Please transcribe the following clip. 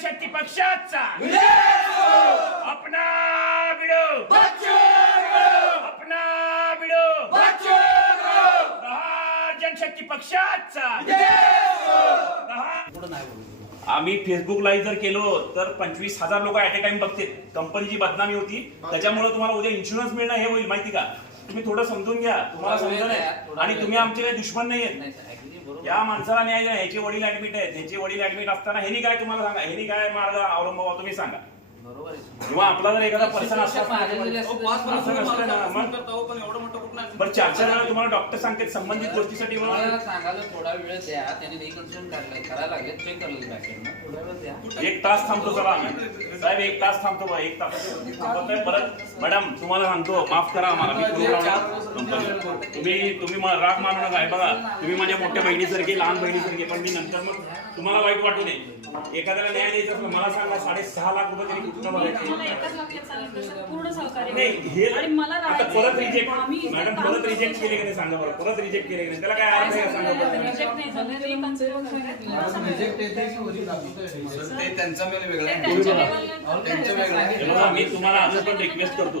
जनशक्ती पक्षाचा. अपना बिडो. अपना बिडो. प्रहार जनशक्ती पक्षाचा. प्रहार- आम्ही फेसबुक लाईव्ह जर केलो तर पंचवीस हजार लोक ऍट ए टाइम बघतील. कंपनीची बदनामी होती त्याच्यामुळे तुम्हाला उद्या इन्शुरन्स मिळणं हे होईल माहिती का? तुम्ही थोडं समजून घ्या. तुम्हाला समजून आणि तुम्ही. आमचे काही दुश्मन नाही आहेत या माणसाला न्याय द्या ह्याचे वडील ऍडमिट आहेत. ह्याचे वडील ऍडमिट असताना ह्यानी काय तुम्हाला सांगा? ह्यानी काय मार्ग अवलंबावा तुम्ही सांगा. बरोबर आहे. सर. किंवा आपला जर एखादा पर्सन शिक्षक असला मारलेले असते असं नसतं ना, मग बरं चार चार वेळा तुम्हाला डॉक्टर सांगतात संबंधित गोष्टीसाठी सांगायला थोडा वेळ द्या. त्याने रिकन्सिडर करायला लागेल चेक करायला लागेल. ना थोडा वेळ द्या. एक तास थांबतो चला. आम्ही साहेब एक तास थांबतो बा एक तास थांबतोय परत मॅडम तुम्हाला सांगतो माफ करा आम्हाला मी. तुम्ही तुम्ही राग मानू नका बघा तुम्ही माझ्या मोठ्या बहिणीसारखे लहान बहिणीसारखे पण मी नंतर मग तुम्हाला वाईट वाटू नये एखाद्याला न्याय द्यायचा असला मला सांगा साडेसहा लाख रुपये तरी कुठं मला बघायचे नाही हे आणि मला आता. परत रिजेक्ट मॅडम परत. रिजेक्ट केले की नाही सांगा बरं परत रिजेक्ट केले की नाही त्याला काय अर्थ आहे सांगा? बरं ते त्यांचा मेल वेगळा ते आहे. त्यांच्या लेवलला त्यांच्या वेगळा आहे. हे मी तुम्हाला अजून पण रिक्वेस्ट करतो.